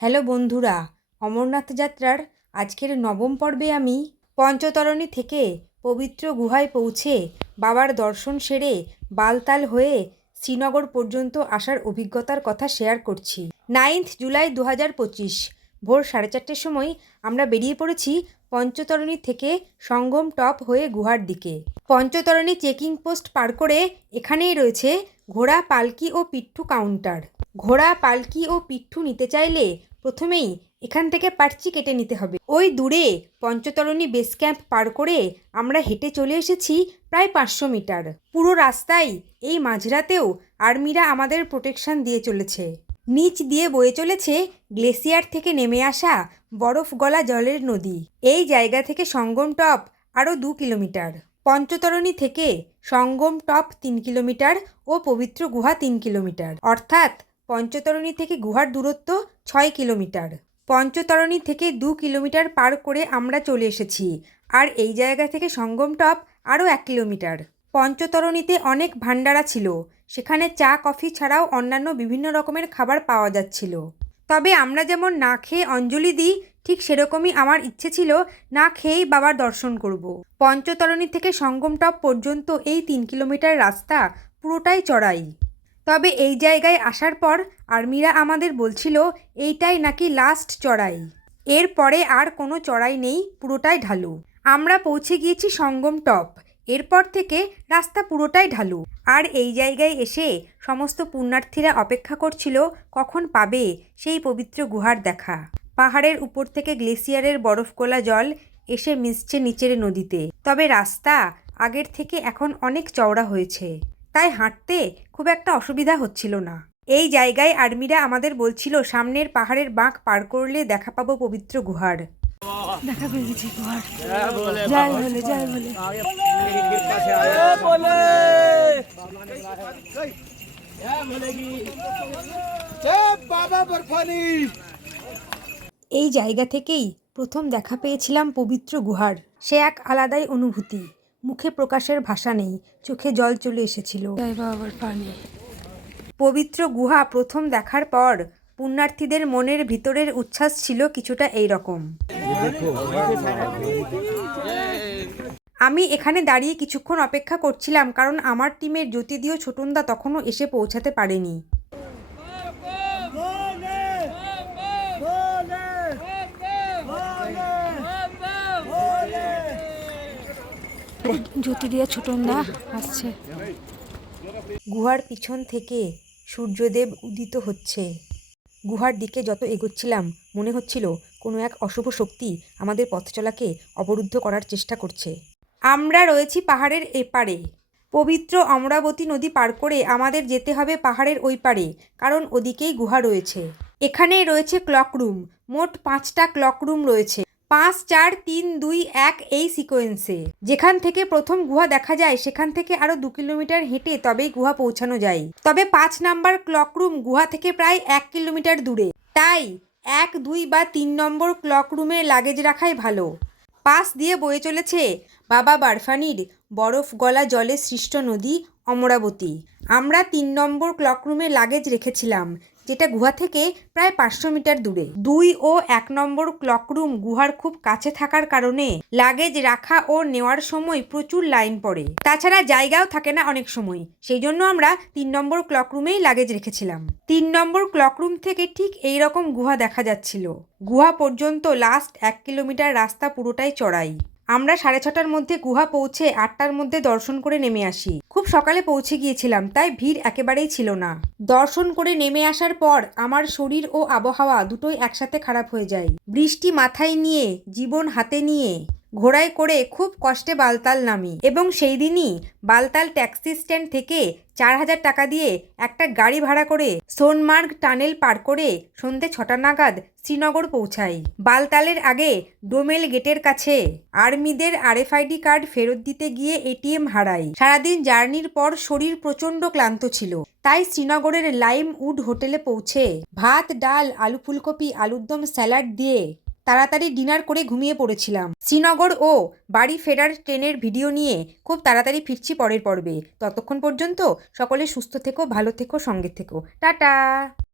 Hello বন্ধুরা, অমরনাথ যাত্রার আজকের নবম পর্বে আমি পঞ্চতরণী থেকে পবিত্র গুহায় পৌঁছে বাবার দর্শন সেরে বালতাল হয়ে শ্রীনগর পর্যন্ত আসার অভিজ্ঞতার কথা শেয়ার করছি। 9 জুলাই 2025 ভোর 4:30 সময় আমরা বেরিয়ে পড়েছি পঞ্চতরণী থেকে সঙ্গম টপ হয়ে গুহার দিকে। পঞ্চতরণী চেকিং পোস্ট পার করে এখানেই রয়েছে ঘোড়া, পালকি ও পিট্ঠু কাউন্টার। ঘোড়া, পালকি ও পিট্ঠু নিতে চাইলে প্রথমেই এখান থেকে পার্চি কেটে নিতে হবে। ওই দূরে পঞ্চতরণী বেস ক্যাম্প পার করে আমরা হেঁটে চলে এসেছি প্রায় 500 মিটার। পুরো রাস্তায় এই মাঝরাতেও আর্মিরা আমাদের প্রোটেকশন দিয়ে চলেছে। নিচ দিয়ে বয়ে চলেছে গ্লেসিয়ার থেকে নেমে আসা বরফ গলা জলের নদী। এই জায়গা থেকে সঙ্গম টপ আরও 2 কিলোমিটার। পঞ্চতরণী থেকে সঙ্গম টপ 3 কিলোমিটার ও পবিত্র গুহা 3 কিলোমিটার, অর্থাৎ পঞ্চতরণী থেকে গুহার দূরত্ব 6 কিলোমিটার। পঞ্চতরণী থেকে 2 কিলোমিটার পার করে আমরা চলে এসেছি, আর এই জায়গা থেকে সঙ্গম টপ আরও 1 কিলোমিটার। পঞ্চতরণীতে অনেক ভান্ডারা ছিল, সেখানে চা কফি ছাড়াও অন্যান্য বিভিন্ন রকমের খাবার পাওয়া যাচ্ছিল। তবে আমরা যেমন না খেয়ে অঞ্জলি দিই, ঠিক সেরকমই আমার ইচ্ছে ছিল না খেয়েই বাবার দর্শন করব। পঞ্চতরণী থেকে সঙ্গম টপ পর্যন্ত এই 3 কিলোমিটার রাস্তা পুরোটাই চড়াই। তবে এই জায়গায় আসার পর আর্মিরা আমাদের বলছিল এইটাই নাকি লাস্ট চড়াই, এরপরে আর কোনো চড়াই নেই, পুরোটাই ঢালু। আমরা পৌঁছে গিয়েছি সঙ্গম টপ, এরপর থেকে রাস্তা পুরোটাই ঢালু। আর এই জায়গায় এসে সমস্ত পুণ্যার্থীরা অপেক্ষা করছিল কখন পাবে সেই পবিত্র গুহার দেখা। পাহাড়ের উপর থেকে গ্লেসিয়ারের বরফ গোলা জল এসে মিশছে নিচের নদীতে। তবে রাস্তা আগের থেকে এখন অনেক চওড়া হয়েছে, তাই হাঁটতে খুব একটা অসুবিধা হচ্ছিল না। এই জায়গায় আর্মিরা আমাদের বলছিল সামনের পাহাড়ের বাঁক পার করলে দেখা পাবো পবিত্র গুহার। দেখা পেয়ে গেছি গুহার। জয় বলে, জয় বলে। এই জায়গা থেকেই প্রথম দেখা পেয়েছিলাম পবিত্র গুহার। সে এক আলাদাই অনুভূতি, মুখে প্রকাশের ভাষা নেই, চোখে জল চলে এসেছিল। পবিত্র গুহা প্রথম দেখার পর পুণ্যার্থীদের মনের ভিতরের উচ্ছ্বাস ছিল কিছুটা এই রকম। আমি এখানে দাঁড়িয়ে কিছুক্ষণ অপেক্ষা করছিলাম, কারণ আমার টিমের জ্যোতিদিও ছোটনদা তখনও এসে পৌঁছাতে পারেনি। জ্যোতিদিয়া ছোটনদা আসছে। গুহার পিছন থেকে সূর্যদেব উদিত হচ্ছে। গুহার দিকে যত এগোচ্ছিলাম মনে হচ্ছিল কোনো এক অশুভ শক্তি আমাদের পথ চলাকে অবরুদ্ধ করার চেষ্টা করছে। আমরা রয়েছি পাহাড়ের এপারে। পবিত্র অমরাবতী নদী পার করে আমাদের যেতে হবে পাহাড়ের ওই পারে, কারণ ওদিকেই গুহা রয়েছে। এখানেই রয়েছে ক্লক রুম। মোট 5টা ক্লক রুম রয়েছে, 5 4 3 2 1 এই সিকোয়েন্সে। যেখান থেকে প্রথম গুহা দেখা যায় সেখান থেকে আরও 2 কিলোমিটার হেঁটে তবেই গুহা পৌঁছানো যায়। তবে 5 নাম্বার ক্লক রুম গুহা থেকে প্রায় 1 কিলোমিটার দূরে, তাই 1 2 বা 3 নম্বর ক্লক রুমে লাগেজ রাখাই ভালো। পাশ দিয়ে বয়ে চলেছে বাবা বারফানির বরফ গলা জলে সৃষ্ট নদী অমরাবতী। আমরা 3 নম্বর ক্লক রুমে লাগেজ রেখেছিলাম, যেটা গুহা থেকে প্রায় 500 মিটার দূরে। 2 ও 1 নম্বর ক্লক রুম গুহার খুব কাছে থাকার কারণে লাগেজ রাখা ও নেওয়ার সময় প্রচুর লাইন পড়ে, তাছাড়া জায়গাও থাকে না অনেক সময়। সেই জন্য আমরা 3 নম্বর ক্লক রুমেই লাগেজ রেখেছিলাম। 3 নম্বর ক্লক রুম থেকে ঠিক এই রকম গুহা দেখা যাচ্ছিল। গুহা পর্যন্ত লাস্ট 1 কিলোমিটার রাস্তা পুরোটাই চড়াই। আমরা 6:30টার মধ্যে গুহা পৌঁছে 8টার মধ্যে দর্শন করে নেমে আসি। খুব সকালে পৌঁছে গিয়েছিলাম, তাই ভিড় একেবারেই ছিল না। দর্শন করে নেমে আসার পর আমার শরীর ও আবহাওয়া দুটোই একসাথে খারাপ হয়ে যায়। বৃষ্টি মাথায় নিয়ে, জীবন হাতে নিয়ে ঘোড়ায় করে খুব কষ্টে বালতাল নামি, এবং সেই দিনই বালতাল ট্যাক্সি স্ট্যান্ড থেকে 4000 টাকা দিয়ে একটা গাড়ি ভাড়া করে সোনমার্গ টানেল পার করে সন্ধে 6টা নাগাদ শ্রীনগর পৌঁছাই। বালতালের আগে ডোমেল গেটের কাছে আর্মিদের RFID কার্ড ফেরত দিতে গিয়ে ATM হারাই। সারাদিন জার্নির পর শরীর প্রচণ্ড ক্লান্ত ছিল, তাই শ্রীনগরের লাইম উড হোটেলে পৌঁছে ভাত, ডাল, আলু ফুলকপি, আলুর দম, স্যালাড দিয়ে তাড়াতাড়ি ডিনার করে ঘুমিয়ে পড়েছিলাম। শ্রীনগর ও বাড়ি ফেরার ট্রেনের ভিডিও নিয়ে খুব তাড়াতাড়ি ফিরছি পরের পর্বে। ততক্ষণ পর্যন্ত সকলে সুস্থ থেকো, ভালো থেকো, সঙ্গে থেকো। টাটা।